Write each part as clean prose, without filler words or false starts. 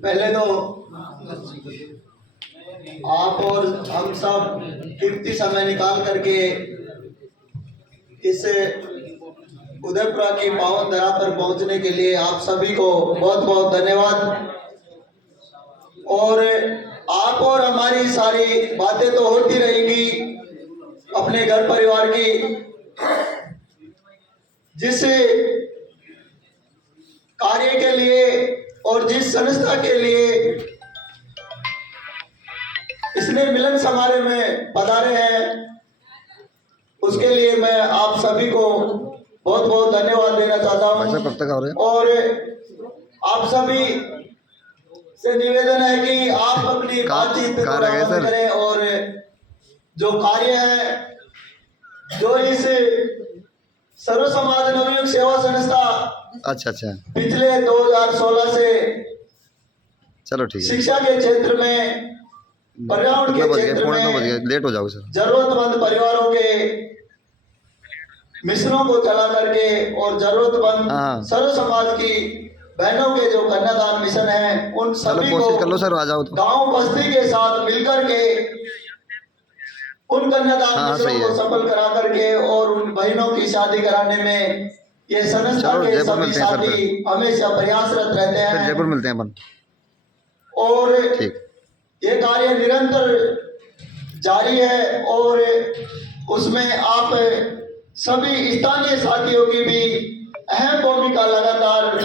पहले तो आप और हम सब कीमती समय निकाल करके इस उदयपुरा की पावन धरा पर पहुंचने के लिए आप सभी को बहुत बहुत धन्यवाद। और आप और हमारी सारी बातें तो होती रहेंगी अपने घर परिवार की। जिस कार्य के लिए और जिस संस्था के लिए इसने मिलन समारोह में पधारे हैं, उसके लिए मैं आप सभी को बहुत बहुत धन्यवाद देना चाहता हूं। और आप सभी से निवेदन है कि आप अपनी बातचीत करें और जो कार्य है, जो इस सर्व समाज नवयुग सेवा संस्था अच्छा पिछले 2016 से चलो ठीक है शिक्षा के क्षेत्र में, पर्यावरण के क्षेत्र में लेट हो जाओ सर, जरूरतमंद परिवारों के मिशनों को चला करके और जरूरतमंद सर्व समाज की बहनों के जो कन्यादान मिशन है, उन सभी को कर लो सर, आ जाओ तो गांव बस्ती के साथ मिलकर के उन कन्यादान मिशनों को सफल करा करके और उन बहनों की शादी कराने में ये संस्था के सभी साथी हमेशा प्रयासरत रहते हैं। जयपुर मिलते हैं अपन। और ये कार्य निरंतर जारी है और उसमें आप सभी स्थानीय साथियों की भी अहम भूमिका लगातार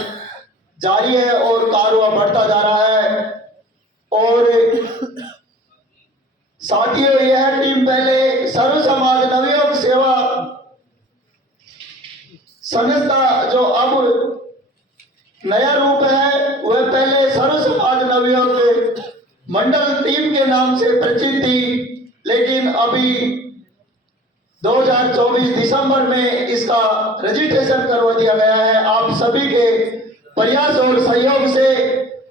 जारी है और कार्य बढ़ता जा रहा है। और साथियों, यह टीम पहले सर्व समाज नवयुग सेवा संस्था जो अब नया रूप है, वह पहले सर्व समाज नवयुग मंडल टीम के नाम से परिचित थी, लेकिन अभी 2024 दिसंबर में इसका रजिस्ट्रेशन करवा दिया गया है। आप सभी के प्रयास और सहयोग से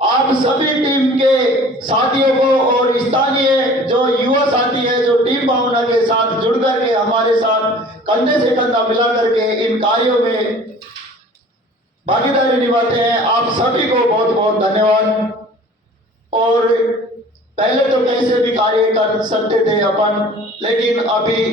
आप सभी टीम के साथियों को और स्थानीय जो युवा साथी है, जो टीम भावना के साथ जुड़ करके हमारे साथ कंधे से कंधा मिला करके इन कार्यों में भागीदारी निभाते हैं, आप सभी को बहुत बहुत धन्यवाद। और पहले तो कैसे भी कार्य कर सकते थे अपन, लेकिन अभी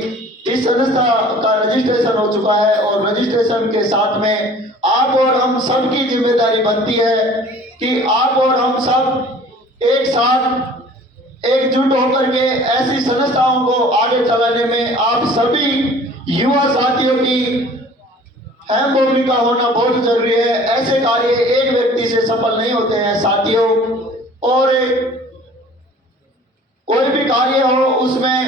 इस संस्था का रजिस्ट्रेशन हो चुका है और रजिस्ट्रेशन के साथ में आप और हम सब की जिम्मेदारी बनती है कि आप और हम सब एक साथ एकजुट होकर के ऐसी संस्थाओं को आगे चलाने में आप सभी युवा साथियों की अहम भूमिका होना बहुत जरूरी है। ऐसे कार्य एक व्यक्ति से सफल नहीं होते हैं साथियों। और कोई भी कार्य हो उसमें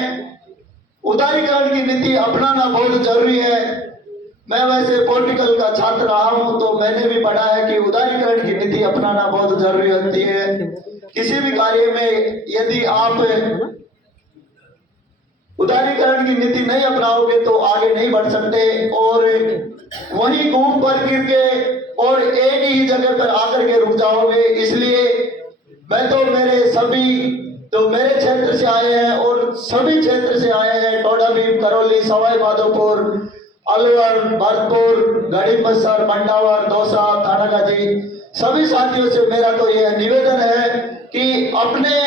उदारीकरण की नीति अपनाना बहुत जरूरी है। मैं वैसे पॉलिटिकल का छात्र रहा हूं, तो मैंने भी पढ़ा है कि उदारीकरण की नीति अपनाना बहुत जरूरी होती है। किसी भी कार्य में यदि आप उदारीकरण की नीति नहीं अपनाओगे तो आगे नहीं बढ़ सकते और वहीं घूम पर गिर के और एक ही जगह पर आकर के रुक जाओगे। इसलिए मैं तो मेरे सभी तो मेरे क्षेत्र से आए हैं और सभी क्षेत्र से आए हैं, टोडा भीम, करौली, सवाई माधोपुर, अलवर, भरतपुर, गढ़ी बस्तर, मंडावर, दौसा, थानागाजी, सभी साथियों से मेरा तो यह निवेदन है कि अपने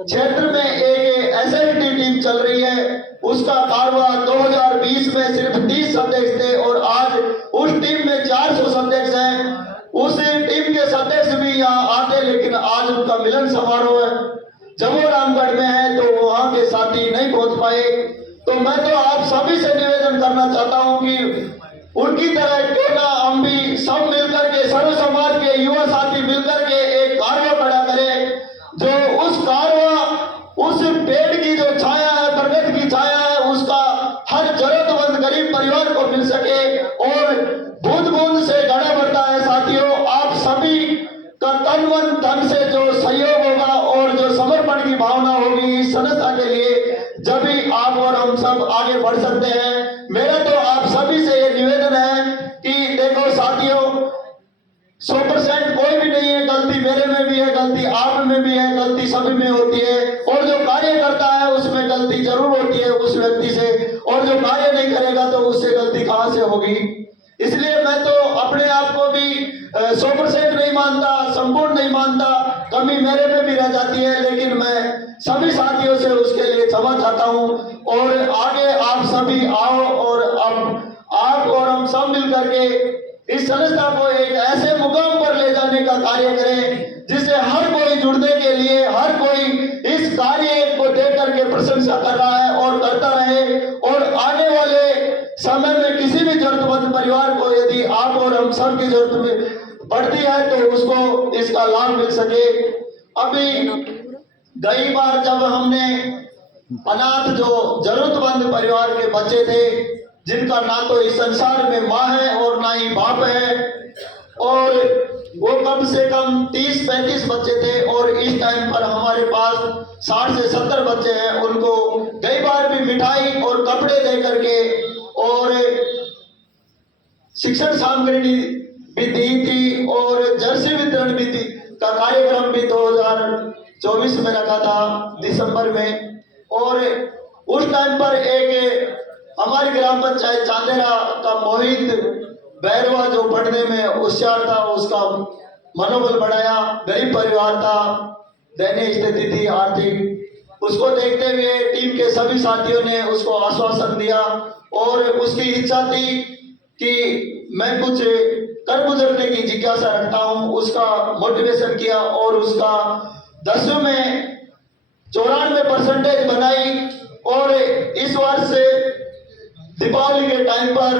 क्षेत्र में एक एसएलटी टीम चल रही है, उसका कारवा 2020 में सिर्फ 30 सदस्य थे और आज उस टीम में 400 सदस्य हैं। उस टीम के सदस्य भी यहाँ आते, लेकिन आज उनका मिलन समारोह जम्मू रामगढ़ में है तो वहां के साथी नहीं पहुंच पाए। तो मैं तो आप सभी से निवेदन करना चाहता हूं कि उनकी तरह क्यों ना हम भी सब मिलकर के, सर्व समाज के युवा साथी मिलकर के एक कार्य खड़ा करें, जो उस कार्य उस पेड़ की जो छाया है, बरगद की छाया है, उसका हर जरूरतमंद गरीब परिवार को मिल सके और बूंद बूंद से घड़ा बढ़ता है। साथियों, आप सभी का तन मन धन से जो सहयोग होगा और जो समर्पण की भावना होगी इस संस्था के लिए, जब भी आप और हम सब आगे बढ़ सकते हैं। मेरा तो आप सभी से ये निवेदन है कि देखो साथियों, 100% कोई भी नहीं है, गलती मेरे में भी है, गलती आप में भी है, गलती सभी में होती है और जो कार्य करता है उसमें गलती जरूर होती है उस व्यक्ति से, और जो कार्य नहीं करेगा तो उससे गलती कहां से होगी। इसलिए मैं तो अपने आप को भी 100% नहीं मानता, संपूर्ण नहीं मानता, कमी मेरे में भी रह जाती है, लेकिन मैं सभी साथियों से उसके लिए क्षमा चाहता हूं। और आगे आप सभी आओ और अब आप और हम सब मिल करके इस संस्था को एक ऐसे मुकाम पर ले जाने का कार्य करें जिससे हर कोई जुड़ने के लिए, हर कोई इस कार्य को देख करके प्रशंसा कर रहा है और करता रहे। और आने वाले समय में किसी भी जरूरतमंद परिवार को यदि आप और हम सब की जरूरत में पड़ती है तो उसको इसका लाभ मिल सके। अभी कई बार जब हमने अनाथ जो जरूरतमंद परिवार के बच्चे थे जिनका ना तो इस संसार में माँ है और ना ही बाप है, और वो कम से कम 30-35 बच्चे थे और इस टाइम पर हमारे पास 60 से 70 बच्चे हैं, उनको कई बार भी मिठाई और कपड़े दे करके और शिक्षण सामग्री भी दी थी और जर्सी वितरण भी थी का कार्यक्रम भी 2024 में रखा था दिसंबर में। और उस टाइम पर एक हमारी ग्राम पंचायत चांदेरा का मोहित बैरवा जो पढ़ने में होशियार था, उसका मनोबल बढ़ाया, गरीब परिवार था, दयनीय स्थिति थी आर्थिक, उसको देखते हुए टीम के सभी साथियों ने उसको आश्वासन दिया और उसकी इच्छा थी कि मैं कुछ कर गुजरने की जिज्ञासा रखता हूं, उसका मोटिवेशन किया और उसका 10वीं में 94% बनाई। और इस वर्ष दीपावली के टाइम पर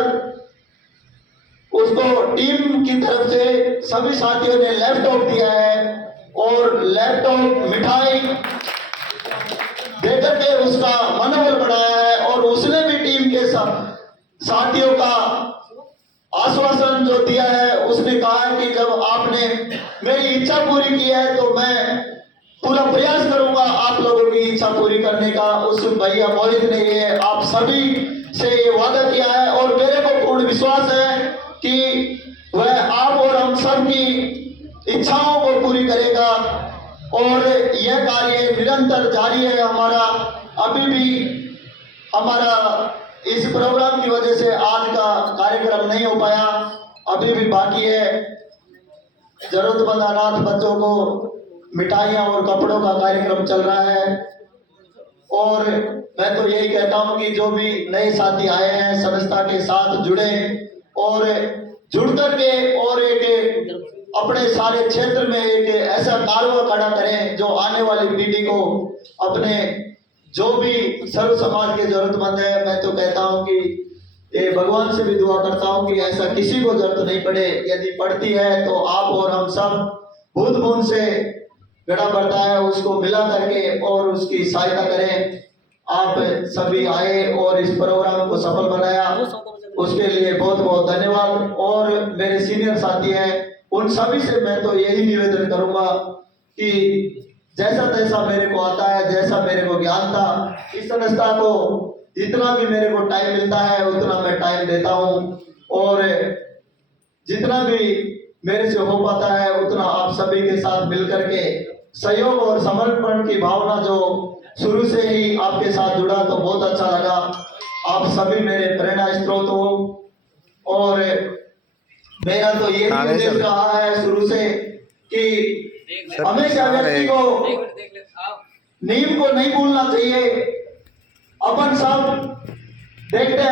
उसको टीम की तरफ से सभी साथियों ने लैपटॉप दिया है और लैपटॉप मिठाई देकर के उसका मनोबल बढ़ाया है। और उसने भी टीम के साथियों का आश्वासन जो दिया है, उसने कहा है कि जब आपने मेरी इच्छा पूरी की है तो मैं पूरा प्रयास करूंगा आप लोगों की इच्छा पूरी करने का। उस भैया मोहित ने ये आप सभी से ये वादा किया है और मेरे को पूर्ण विश्वास है कि वह आप और हम सब की इच्छाओं को पूरी करेगा। और यह कार्य निरंतर जारी है हमारा। अभी भी हमारा इस प्रोग्राम की वजह से आज का कार्यक्रम नहीं हो पाया, अभी भी बाकी है। जरूरतमंद अनाथ बच्चों को मिठाइयाँ और कपड़ों का कार्यक्रम चल रहा है। और मैं तो यही कहता हूं कि जो भी नए साथी आए हैं संस्था के साथ जुड़े और जुड़ करके और एक अपने सारे क्षेत्र में एक ऐसा कारवा खड़ा करें जो आने वाली पीढ़ी को अपने जो भी सर्व समाज के जरूरतमंद है, मैं तो कहता हूं कि ये भगवान से भी दुआ करता हूं कि ऐसा किसी को जरूरत नहीं पड़े, यदि पड़ती है तो आप और हम सब बूंद बूंद से गड़ा बढ़ता है उसको मिला करके और उसकी सहायता करें। आप सभी आए और इस प्रोग्राम को सफल बनाया, उसके लिए बहुत बहुत धन्यवाद। और मेरे सीनियर साथी हैं उन सभी से मैं तो यही निवेदन करूंगा कि जैसा तैसा मेरे को आता है, जैसा मेरे को ज्ञान था, इस संस्था को जितना भी मेरे को टाइम मिलता है उतना मैं टाइम देता हूं और जितना भी मेरे से हो पाता है उतना आप सभी के साथ मिलकर के सहयोग और समर्पण की भावना जो शुरू से ही आपके साथ जुड़ा तो बहुत अच्छा लगा। आप सभी मेरे प्रेरणा स्रोत हो और मेरा तो ये उद्देश्य रहा है शुरू से कि हमेशा व्यक्ति को नींव को नहीं भूलना चाहिए। अपन सब देखते हैं